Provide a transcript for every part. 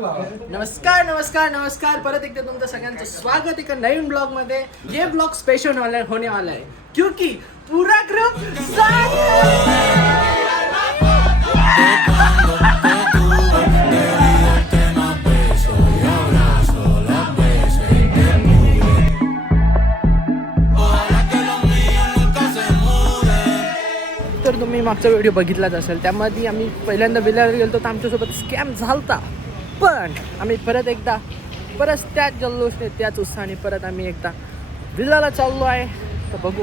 नमस्कार नमस्कार नमस्कार परत एकदा तुमचं सगळ्यांचं स्वागत एका नवीन ब्लॉग मध्ये. ये ब्लॉग स्पेशल होने वाला है क्योंकि पूरा ग्रुप तर तुम्ही मागचा व्हिडिओ बघितलाच असेल. त्यामध्ये आम्ही पहिल्यांदा विलायला गेलो तर आमच्यासोबत स्कॅम झालता. पण आम्ही परत त्याच जल्लोषने त्याच उत्साहाने परत आम्ही एकदा विलाला चाललो आहे. तर बघू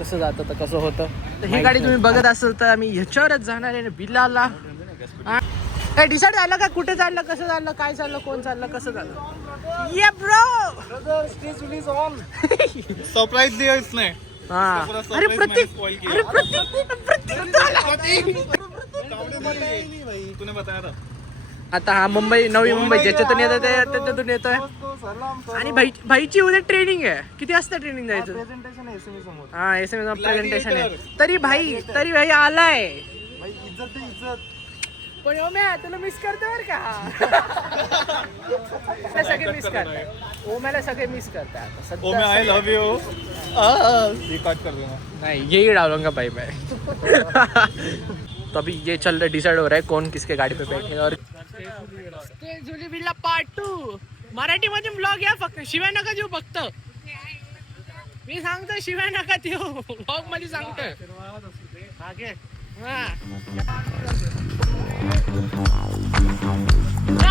कसं जातं तर कसं होतं. तर ही गाडी तुम्ही बघत असाल तर आम्ही ह्याच्यावरच जाणार आहे विलाला. काय डिसाईड झालं का कुठे चाललं, कसं चाललं, काय चाललं, कोण चाललं, कसं चाललं? ये bro stage release on surprise दिया इसने. हाँ अरे प्रतीक तूने बताया था. आता हा नवी मुंबई ज्याच्यातून येत त्याच्यातून येतोय. आणि भाईची उद्या ट्रेनिंग आहे. किती वाजता ट्रेनिंग जायचं? प्रेझेंटेशन एसएमएस समोर. हा एसएमएस प्रेझेंटेशन आहे. तरी भाई आलाय. इज्जत पण तुला मिस करतो बरं का. सगळे मिस करतात. ओम्याला सगळे मिस करतात. ओमे आई लव यू. ये कट कर देना. नहीं यही डालूंगा भाई मैं. तो अभी ये चल रहा है, डिसाइड हो रहा है कौन किसके गाड़ी पे बैठे. और पार्ट 2 मराठी मध्ये ब्लॉग या फक्त शिवाय नका देऊ. फक्त मी सांगतो शिवाय नका देऊ. ब्लॉग मध्ये सांगतोय.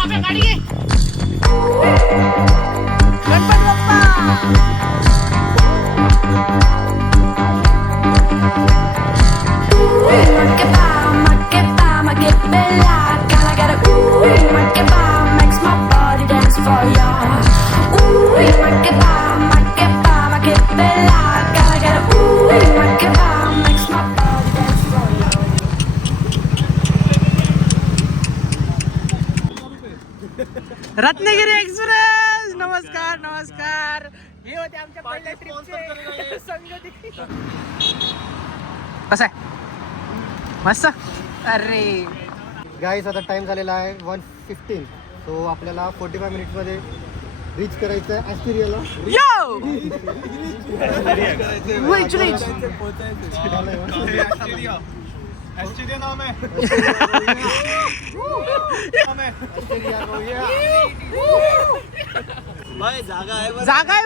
गाडी घे. गणपती बाप्पा. रत्नागिरी एक्सप्रेस. नमस्कार नमस्कार. हे होते आमच्या पहिल्या ट्रिपचे संगती. कसं आहे? मस्त. अरे गाईस आता टाइम झालेला आहे 1:15. सो आपल्याला 45 मिनिट्समध्ये रीच करायचं आहे ॲस्टिरियाला. यो रीच एस्टेरिया नाम है. भाई जागा है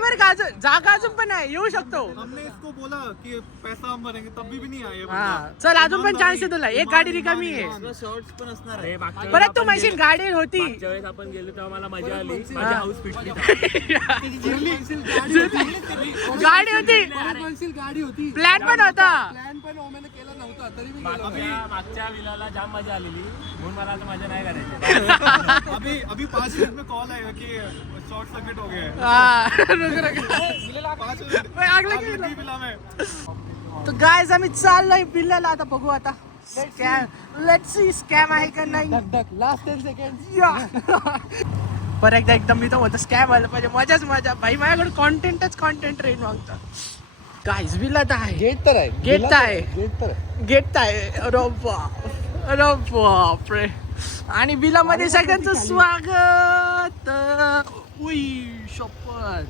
बरं का. जागा अजून पण आहे. येऊ शकतो. हमने इसको बोला कि पैसा हम भरेंगे तब भी नहीं आए. हा चल अजून पण चान्स आहे तुला. एक गाडी रिकामी आहे. शॉर्ट्स पण असणार आहे. परत तू मशीन गाडी होती. ज्यावेळेस आपण गेलो तेव्हा मला मजा आली. माझी हाऊस पिटली. गाडी होती. प्लॅन पण होता. मागच्या विलाला जाम मजा आलेली म्हणून मला आता मजा नाही करायची. अभी 5 मिनट में कॉल आएगा कि शॉर्ट सर्किट हो गया है. 5 मिनट विला में. तो गाइस आम्ही चाललोय बिल्लाला. आता बघू आता स्कॅम. लेट्स सी स्कॅम आहे का नाही. Last 10 second. पर एकदम मी तर म्हणतो स्कॅम व्हायला पाहिजे. मजाच मजा भाई. माझ्याकडे कॉन्टेंट रेन मागता. गाइस बिल्ला आहे. गेट तर आहे. गेट आहे. अरे बापरे. आणि बिलामध्ये सगळ्यांचं स्वागत. शपथ.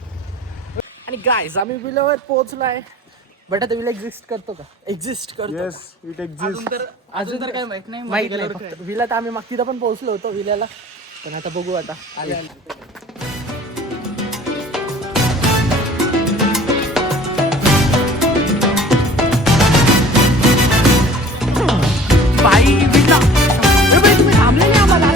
आणि गाइस आम्ही बिलावर पोहोचलोय. बट आता विला एक्झिस्ट करतो का? एक्झिस्ट करतो. Yes it exist. अजून तर काय माहित नाही. फक्त विला तर आम्ही तिथं पण पोहोचलो होतो विल्याला. पण आता बघू आता आले. बाई विला. बाई तुम्ही थांबले नाही आम्हाला.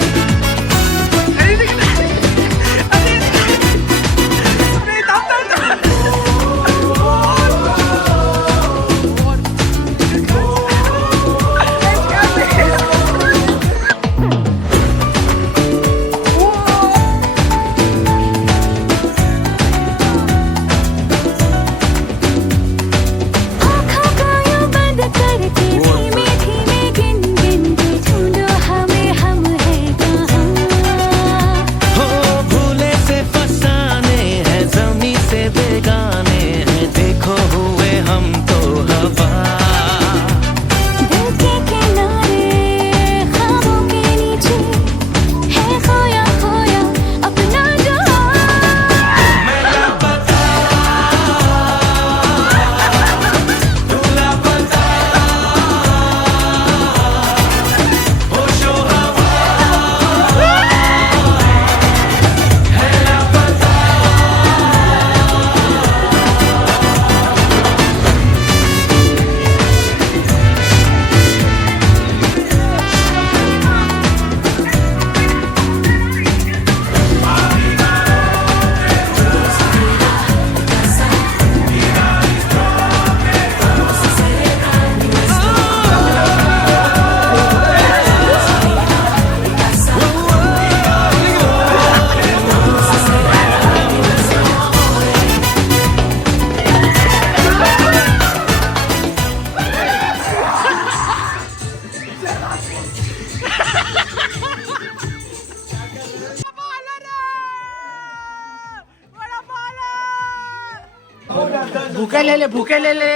भुकेलेले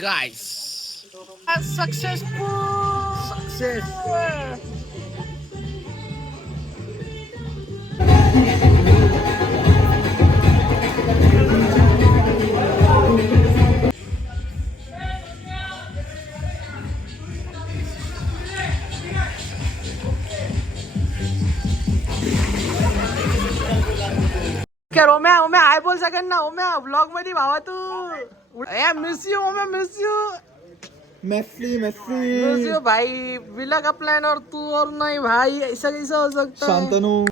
गाइस सक्सेसफुल ओम्या आय बोल सगळ्यांना ओम्या ब्लॉग मध्ये भावा तू miss you Omya miss you Messi भाई विला का प्लान और तू और नहीं भाई ऐसा कैसा हो सकता है शांतनु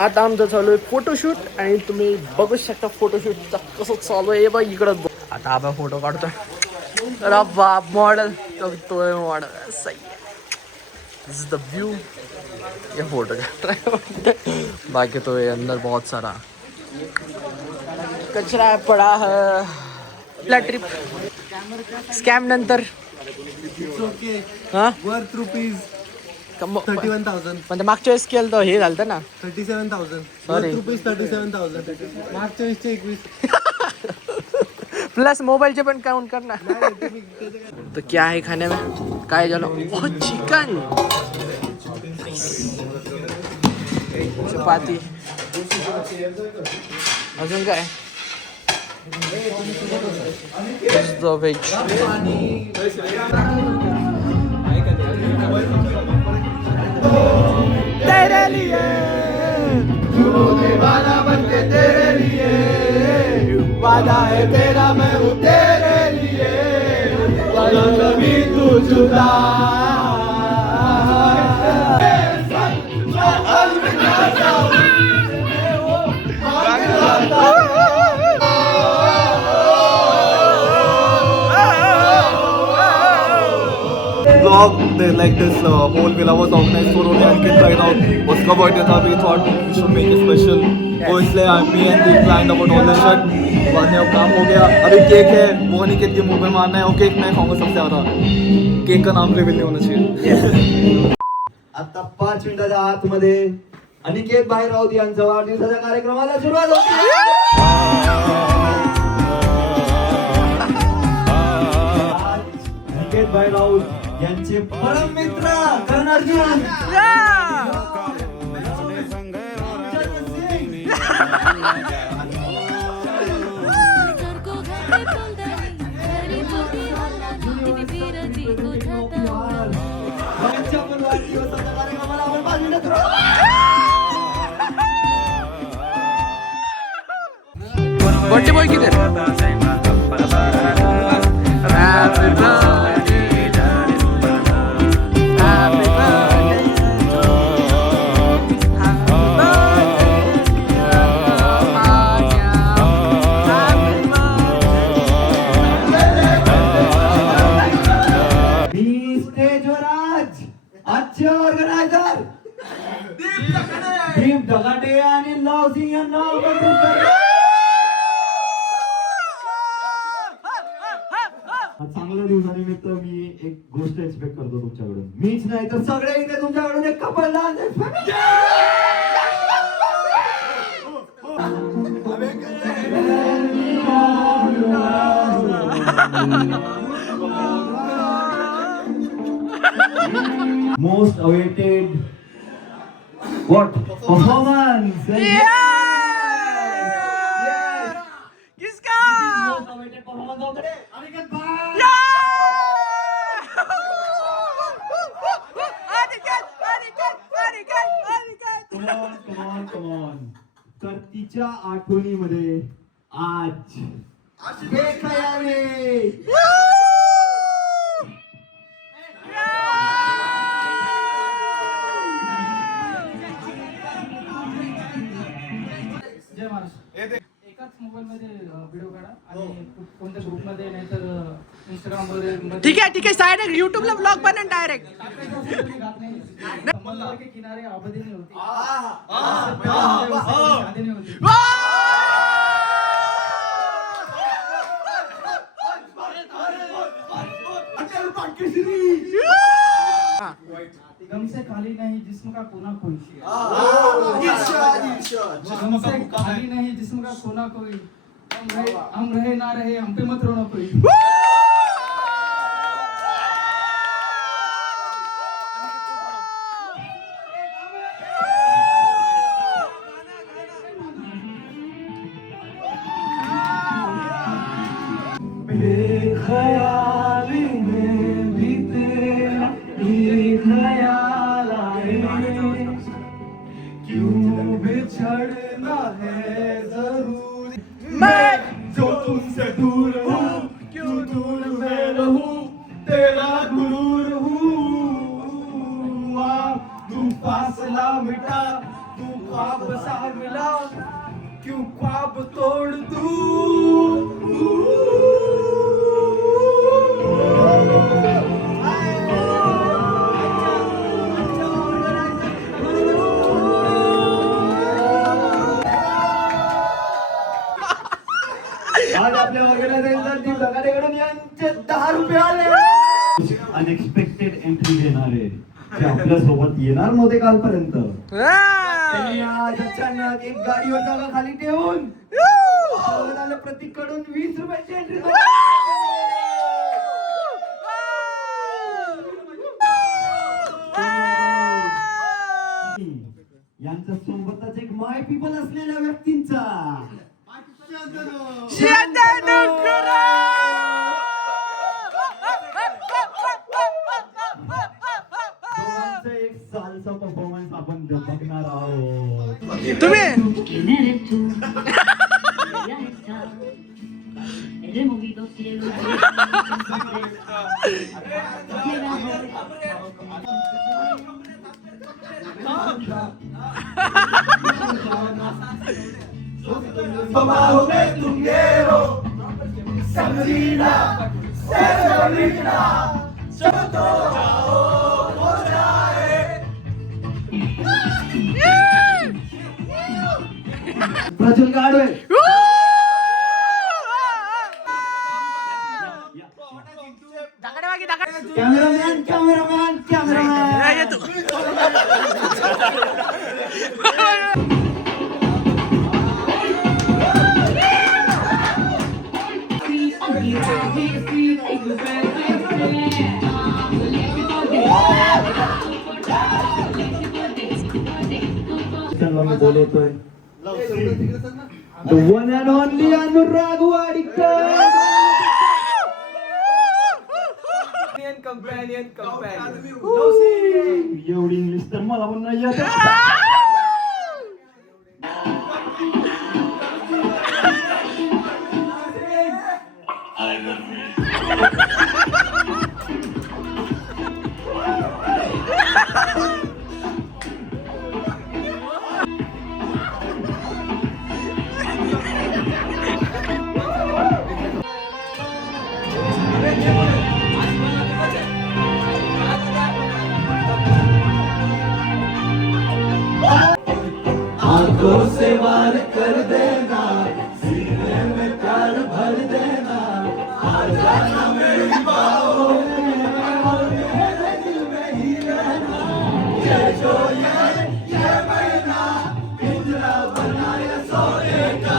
आता आमचं चालू आहे फोटोशूट आणि तुम्ही बघू शकता फोटोशूटचा कसं चालू आहे बघ इकडं आता आपण फोटो काढतोय अरे बाप मॉडल तो मॉडल सही है दिस इज द व्यू ये फोटो बाकी तो ये अंदर बहुत सारा कचरा पड़ा है आपला ट्रिप स्कॅम नंतर हा वर्थ रुपीज म्हणजे 31,000 मागच्या वेळेस केलं तर हे झालं ना 37,000 Sorry. वर्थ रुपीज 37,000 मागच्या वेळेसचे 21 प्लस मोबाइल पण काउंट करना तो क्या है खाने में काय झालं ओह चिकन चपाती अजून काय व्हेज तेरे लिए दीवाना बनके तेरे लिए वादा है तेरा मैं हूँ तेरे लिए वादा कभी तू जुदा Vlog like this whole villa was organized for only Ankit right now उसका बर्थडे था we thought we should make it special तो इसलिए me and we planned about all this shit बाद में अब काम हो गया अभी केक है वो अनिकेत के मुंह में मारना है और केक मैं खाऊंगा सबसे ज़्यादा केक का नाम रिवील नहीं होना चाहिए आता 5 मिनिटाच्या आतमध्ये अनिकेत भाई राऊत यांच्या वाढदिवसाच्या कार्यक्रमाला सुरुवात होती अनिकेत भाई राऊत यांचे परम मित्र करण अर्जुन यांच्या पण वाढदिवसाच्या कार्यक्रमाला आपण 5 मिनिटं बर्थडे बॉय किधर Happy birthday Happy birthday Happy birthday मी स्टेजवर आज आजचे ऑर्गनायझर दीप ढगाटे आणि लव सिंग यांना आमंत्रित करतो. चांगल्या दिवसानिमित्त मी एक गोष्ट एक्सपेक्ट करतो तुमच्याकडून मीच नाही तर सगळे इथे तुमच्याकडून एक couple dance most awaited what performance किसका most awaited performance of the day Aniket भाई Come on. तर तिच्या आठवणीमध्ये आज बेखयाली जय महाराष्ट्र एकाच मोबाईल मध्ये व्हिडिओ काढा आणि कोणत्या ग्रुप मध्ये नाही तर इंस्टाग्राम मध्ये ठीक आहे साइड YouTube ला ब्लॉग बनन डायरेक्ट समंदर के किनारे आबादी नहीं होती शादी नहीं होती गम से खाली नहीं जिस्म का कोना कोई इरशाद इरशाद गम से खाली नहीं जिस्म का कोना कोई हम रहे ना रहे हम पे मत रोना कोई बेख्याली में भी तेरा ही ख्याल आए क्यों बिछड़ना है जरूरी मैं जो तुमसे दूर हूँ क्यों दूर मैं रहूं तेरा गुरूर हूँ तू फासला मिटा तू ख्वाब सा मिला क्यों ख्वाब तोड़ आज आपल्या ऑर्गनायझेशनची प्रकारेकडून यांचे 10 रुपये आले अनएक्सपेक्टेड एंट्री देणारे जे आपल्या सोबत येणार नव्हते कालपर्यंत त्यांनी आज अचानक एक गाडीवर जागा खाली ठेवून प्रतीककडून 20 रुपयाची एंट्री यांच्या सोबतच एक माय पीपल असलेल्या व्यक्तींचा दोघांचा एक सालचा परफॉर्मन्स आपण बघणार आहोत. तुम्ही El removido cielo Abajo de tu quiero Sabrina Sabrina Chato हो जाए Prajwal Gadve cameraman cameraman cameraman मी बोलवतोय The one and only Anurag Wadikar एवढी इंग्लिश तर मला पण नाही येत. आंखों से वार कर देना सीने में प्यार भर देना आ जाना मेरी बाहों में और मेरे दिल में ही रहना ये जो ये महीना पिंजरा बनाया सोने का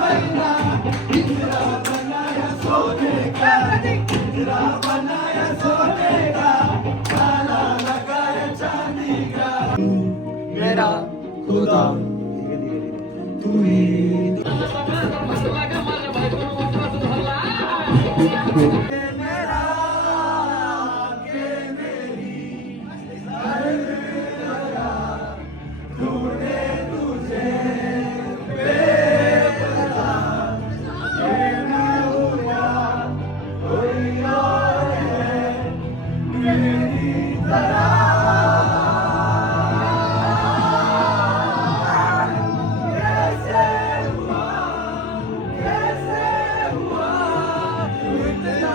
महीना पिंजरा बनाया सोने का पिंजरा बनाया सोने का ताला लगाया चांदी का मेरा खुदा तू ही कैसे हुआ तू इतना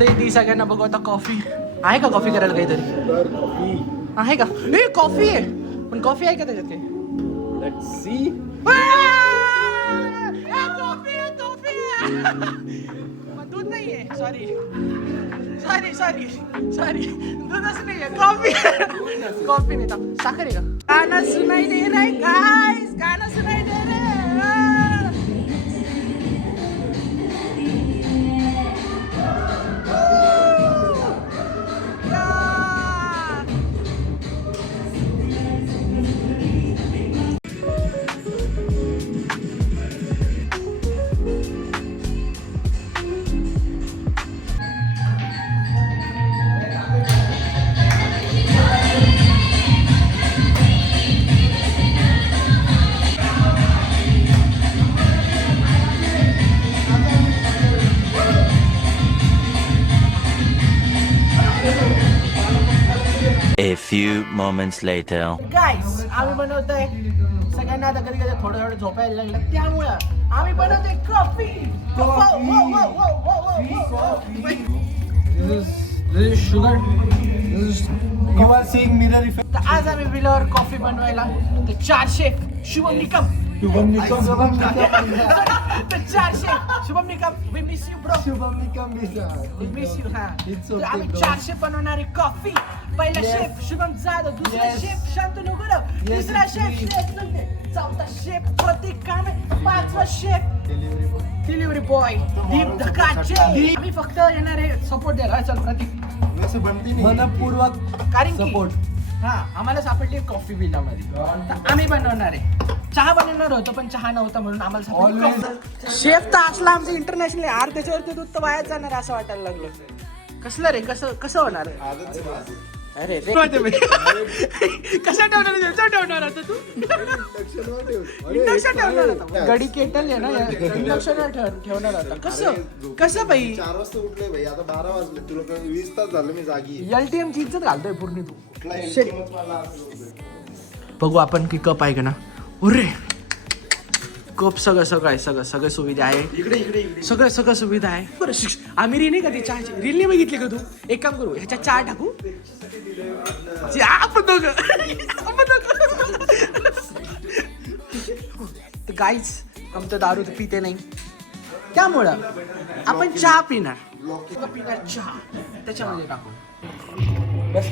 इथे ती सगळ्यांना बघू आता कॉफी आहे का कॉफी करायला काहीतरी आहे का ए कॉफी आहे पण कॉफी आहे का त्याच्यात काही दूध नाहीये सॉरी दूधच नाहीये कॉफी कॉफी नाही साखर आहे का गाणं सुनाई दे रे गाइस गाणं सुनाई दे रे A few moments later. Guys आम्ही बनवतोय सगळ्यांना आता कधी कधी थोडं थोडं झोपायला लागलं त्यामुळं आम्ही बनवतोय coffee sugar You are seeing mirror effect. तर आज आम्ही बिलावर कॉफी बनवायला ते 4 शेफ शुभम निकम शुभम निकम तर 4 chef Shubham Nikam we miss you bro Shubham Nikam we miss you हा It's तर okay, आम्ही bro. 4 शेफ बनवणारे कॉफी पहिला शेफ शुभम जाधव दुसरा Yes. शेफ शांतनु गुरव तिसरा शेफ श्रेयस लुंडे चौथा शेफ प्रतीक कांबळे पाचवा शेफ डिलिव्हरी बॉय दीप धकाचे आम्ही फक्त येणारे सपोर्ट द्यायला चल प्रतीक वैसे बनती नहीं मनपूर्वक कारण की सपोर्ट हा आम्हाला सापडली कॉफी बिलामध्ये तर आम्ही बनवणार आहे चहा बनवणार होतो पण चहा नव्हता म्हणून आम्हाला शेफ तर असला आमचं इंटरनॅशनल आहे त्याच्यावरती दूध तर वायाच जाणार असं वाटायला लागलं कसलं रे कसं होणार अरे रे कसा ठेवणार होता तू इंडक्शन ठेवणार होता गडी केटल आहे ना इंडक्शन ठेवणार होता कसं बाई 4 वाजता उठले भाई आता 12 वाजले तुला 20 तास झालं मी जागी LTM ची इज्जत घालतोय पूर्ण तू कुठला Shit. LTM मला असं बघू आपण की कप आहे का ना उरे कप सगळं आहे सुविधा आहे इकडे सगळं सुविधा आहे बरं आम्ही रील नाही का ती चहाची रील नाही बघितली का तू एक काम करू ह्याच्यात चहा टाकू आपण दोघं गाईच आमचं दारू तर पिते नाही त्यामुळं आपण चहा पिणार चहा त्याच्यामध्ये टाकू बस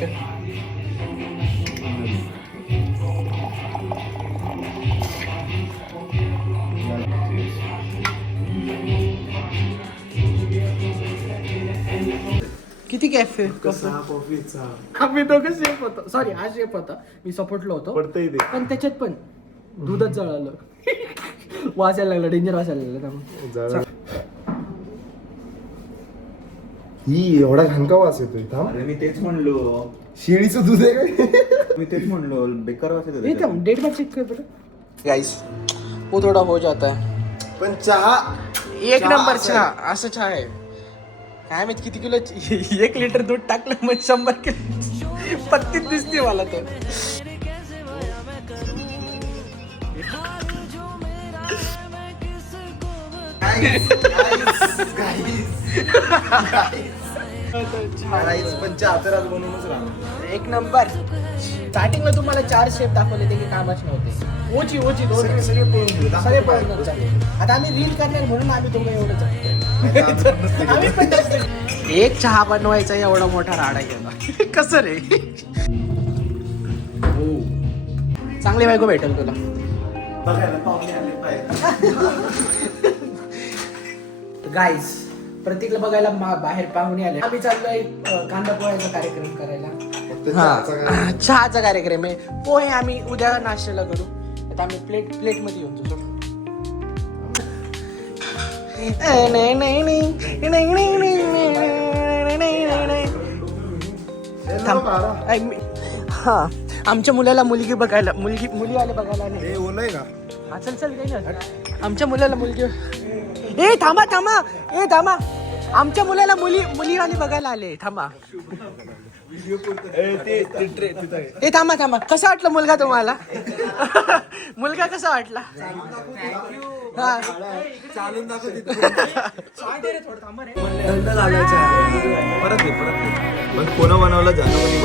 किती कॅफे आम्ही दोघं शेफ होतो सॉरी हा शेफ होता मी सपोर्टलो होतो पण त्याच्यात पण दूधच जळालं वाचायला लागलं डेंजर वाचायला लागलं ही एवढा घाणका वास येतोय थांब अरे मी तेच म्हणलो शेळीचं दूध आहे काय मी तेच म्हणलो बेकार वास येतो डेट बार चेक कर बरं गाइस वो थोड़ा हो जाता है पण चहा एक चहा नंबर असं चहा असं चहा आहे काय माहित किती किलो 1 लिटर दूध टाकलं म्हणजे 100 किलो पत्तीत दिसते मला तर पण चहा तर आज बनवूनच राहणार एक नंबर स्टार्टिंगला तुम्हाला 4 शेप दाखवले ते की कामच नव्हते ओची दोन सगळे पळून गेले. सगळे पळून चालले आता आम्ही रील करणार म्हणून आम्ही तुम्ही एवढं जगतोय आम्ही पण नसतो. एक चहा बनवायचा एवढा मोठा राडा गेला कसं रे चांगली बायको भेटेल तुला बघायला पाहुणे आले पाहिजे गाईज प्रतीकला बघायला बाहेर पाहुणे आले आम्ही चाललोय कांदा पोह्याचा कार्यक्रम करायला चहाचा कार्यक्रम आहे पोहे आम्ही उद्या नाश्त्याला करू आता आम्ही प्लेट मध्ये येऊन तुझं हा आमच्या मुलाला मुलीवाले बघायला नाही ओलय का हा चल काही नाही आमच्या मुलाला मुलगी ए थांबा आमच्या मुलाला मुलीवाले बघायला आले. थांबा ए थांबा कसा वाटला मुलगा तुम्हाला? मुलगा कसा वाटला? हा. परत पण कोणं बनवलं जानवणी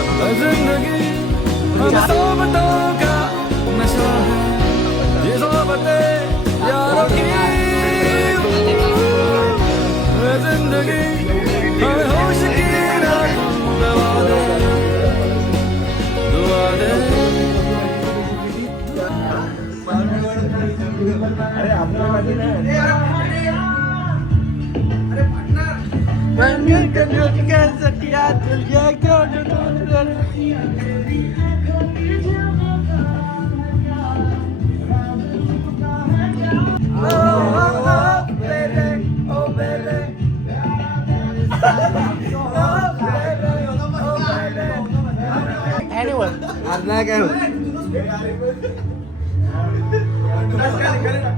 काय होत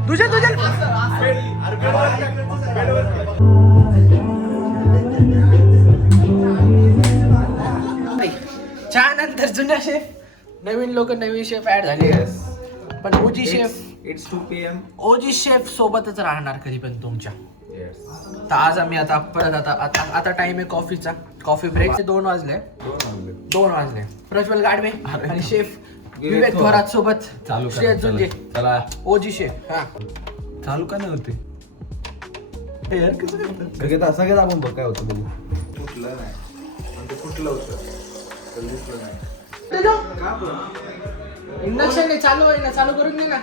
तुझ्या चहा नंतर जुन्या शेफ नवीन लोक नवीन शेफ ऍड झाले. पण ओजी शेफ इट्स 2 PM. ओजी शेफ सोबतच राहणार कधी पण तुमच्या. तर आज आम्ही आता परत आता टाइम आहे कॉफीचा. कॉफी ब्रेक 2 वाजले. प्रज्वल गाडवे आणि शेफ विवेक थोरात सोबत श्रेयस जुंजे. चला ओजी शेफ. हा चालू का नाही होते? सगळ्यात आपण बघ काय होतं बघू. फुटलं नाही म्हणजे फुटलं होतं तर दिसलं नाही. इंडक्शन चालू आहे ना, चालू करून दे ना.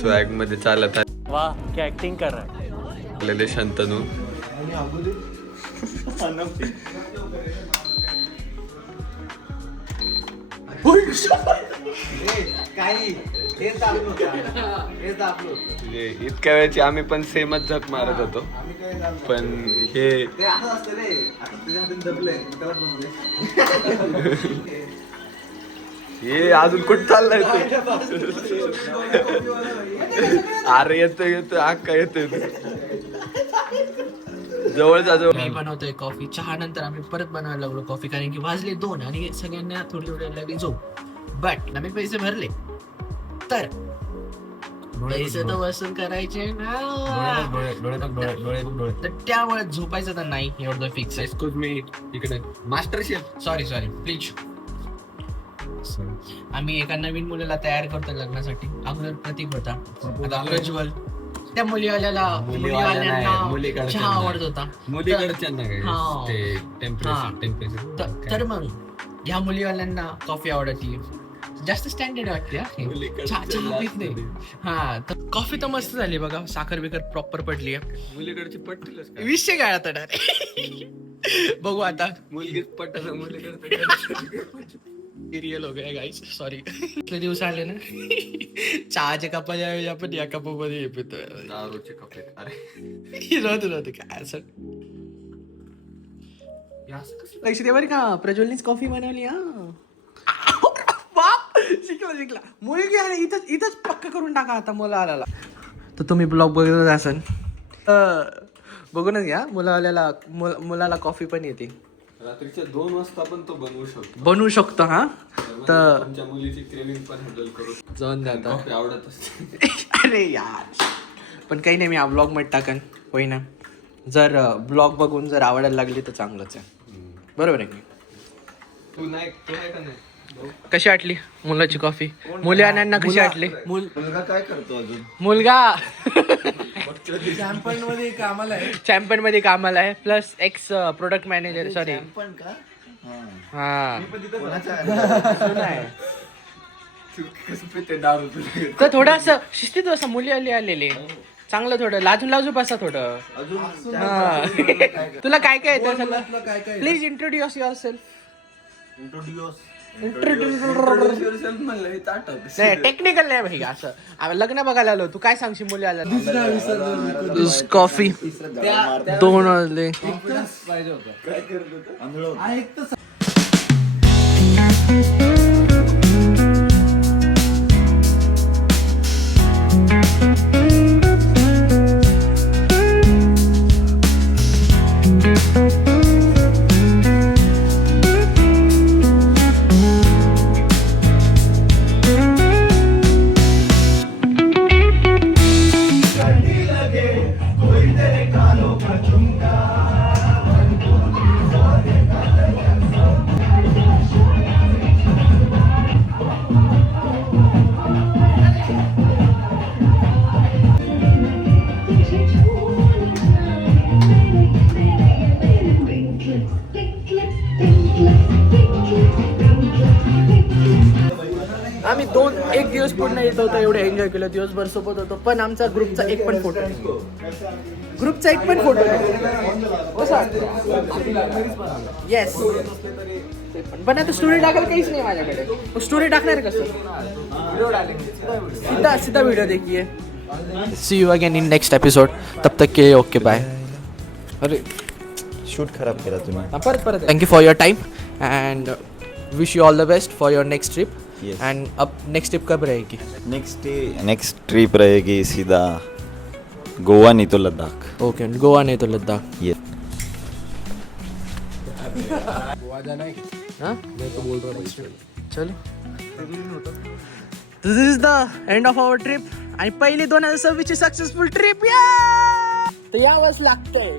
स्वॅग मध्ये चालत वाह क्या ऍक्टिंग कर रहा है. आलेले शंतनू. म्हणजे इतक्या वेळची आम्ही पण सेमच झक मारत होतो. पण हे हे अजून कुठं चाललंय तू? अरे येतोय अक्का येतोय जवळचा जवळ. मी बनवतोय कॉफी. चहा नंतर आम्ही परत बनवायला लागलो कॉफी, कारण की वाजले 2 आणि सगळ्यांना थोडी लागली झोप. बट आम्ही पैसे भरले तर पैसे तर वसूल करायचे ना. डोळे तर त्यामुळे झोपायचं तर नाही एवढं फिक्स आहे. एक्सक्यूज मी इकडे मास्टर शेफ. Sorry please. आम्ही एका नवीन मुलीला तयार करतो लग्नासाठी. अगोदर प्रतीक होता, आता प्रज्वल. त्या मुलीवाल्यांना चहा आवडत होता. मुलीकडच्यांना हा. काय टेम्परेचर तर मग ह्या मुलीवाल्यांना कॉफी आवडती. जास्त स्टँडर्ड वाटते. चहा पीत नाही. हा तर कॉफी तर मस्त झाली बघा. साखर बिकर प्रॉपर पडली आहे. मुलीकडची पटतीलच काय? विषय काय आता बघू आता. मुलगीच पटत मुलीकडे रियल हो गया गाईस, सॉरी. इतके दिवस आले ना चहाच्या कपाच्या ऐवजी आपण या कपामध्ये हे पितोय. दारूचे कपडे. अरे राहतो काय असं. लक्ष दे बरं का, प्रज्वलनीच कॉफी बनवली. बाप शिकला मुलगी आली. इथंच पक्का करून टाका आता मुला आल्याला. तर तुम्ही ब्लॉग बघत असाल बघूनच घ्या. मुलाला कॉफी पण येते. रात्रीच्या 2 वाजता पण तो बनवू शकतो. हा तर तुमच्या मुलीची क्रेविंग पण हँडल करू. जाऊन द्या आता. कॉफी आवडत असते. अरे यार, पण काही नाही, मी हा ब्लॉग मध्ये टाकन. होई ना, जर ब्लॉग बघून जर आवडायला लागली तर चांगलंच आहे. बरोबर आहे की? तू नाही का नाही? कशी वाटली मुलाची कॉफी? मुलांना कशी वाटली? मुलगा काय करतो अजून? मुलगा चॅम्पियन मध्ये कामाला आहे. Plus x product manager. Sorry हा तर थोडस शिस्तीत असं मुली आलेले चांगलं. थोडं लाजू बसा थोडं. तुला काय काय येतं सगळं? Please introduce your self. नाही टेक्निकल नाही भाई. असं आम्ही लग्न बघायला आलो. तू काय सांगशील मुली आल्या? कॉफी 2 वाजले. आम्ही एक दिवस पूर्ण येत होतो, एवढे एन्जॉय केलं, दिवसभर सोबत होतो, पण आमचा ग्रुपचा एक पण फोटो नाही. येस, पण आता स्टोरी टाकायला काहीच नाही माझ्याकडे. स्टोरी टाकणार कसं? सीधा व्हिडिओ देखिए. See you again in next episode. तब तक के ओके बाय. अरे शूट खराब केला तुम्ही. परत thank you for your time and wish you all the best for your next trip. Yes. And अब नेक्स्ट ट्रिप कब रहेगी? नेक्स्ट ट्रिप रहेगी सीधा गोवा नहीं तो लद्दाख. ओके, गोवा नहीं तो लद्दाख. ये चलो, this is the end of our trip. आणि पहिली 2026 ची सक्सेसफुल ट्रिप. तर यावंच लागतंय.